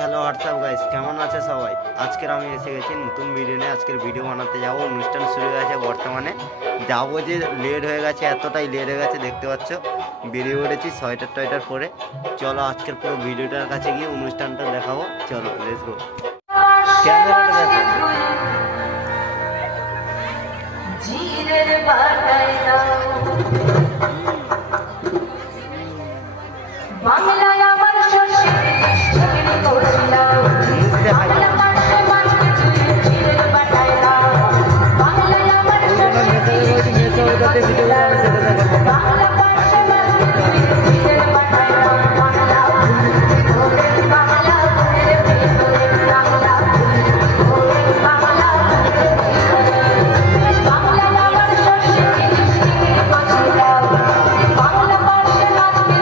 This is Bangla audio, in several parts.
হ্যালো হোয়াটসঅ্যাপ গাইস, কেমন আছে সবাই? আজকের আমি এসে গেছি নতুন ভিডিও নিয়ে। আজকের ভিডিও বানাতে যাবো, অনুষ্ঠান শুরু হয়ে গেছে বর্তমানে। যাবো যে লেট হয়ে গেছে, এতটাই লেট হয়ে গেছে, দেখতে পাচ্ছ বেরিয়ে পড়েছি সোয়েটার টয়েটার পরে। চলো আজকের পুরো ভিডিওটার কাছে গিয়ে অনুষ্ঠানটা দেখাবো, চলো লেটস গো। ক্যামেরাটা দেখো। বাংলায় আমার শশী করছিলাম বাংলা মাসে মাসে চিরের পাঠাইলাম বাংলায় আমার শশী করছিলাম বাংলা মাসে মাসে চিরের পাঠাইলাম বাংলা ওরে বাংলা ওরে ভিতরে বাংলা ওরে বাংলা বাংলা আমার শশী করছিলাম বাংলা মাসে মাসে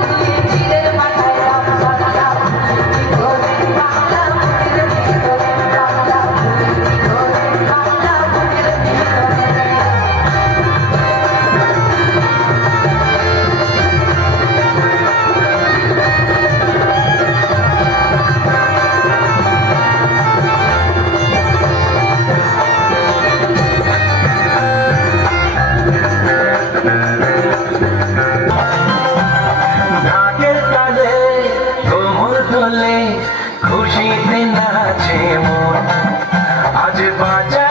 চিরের পাঠাইলাম বাংলা ওরে বাংলা ওরে ভিতরে বাংলা ওরে বাংলা ওরে ভিতরে ঢাকের তালে কোমর তোলে খুশিতে নাচে মন আজ বাজা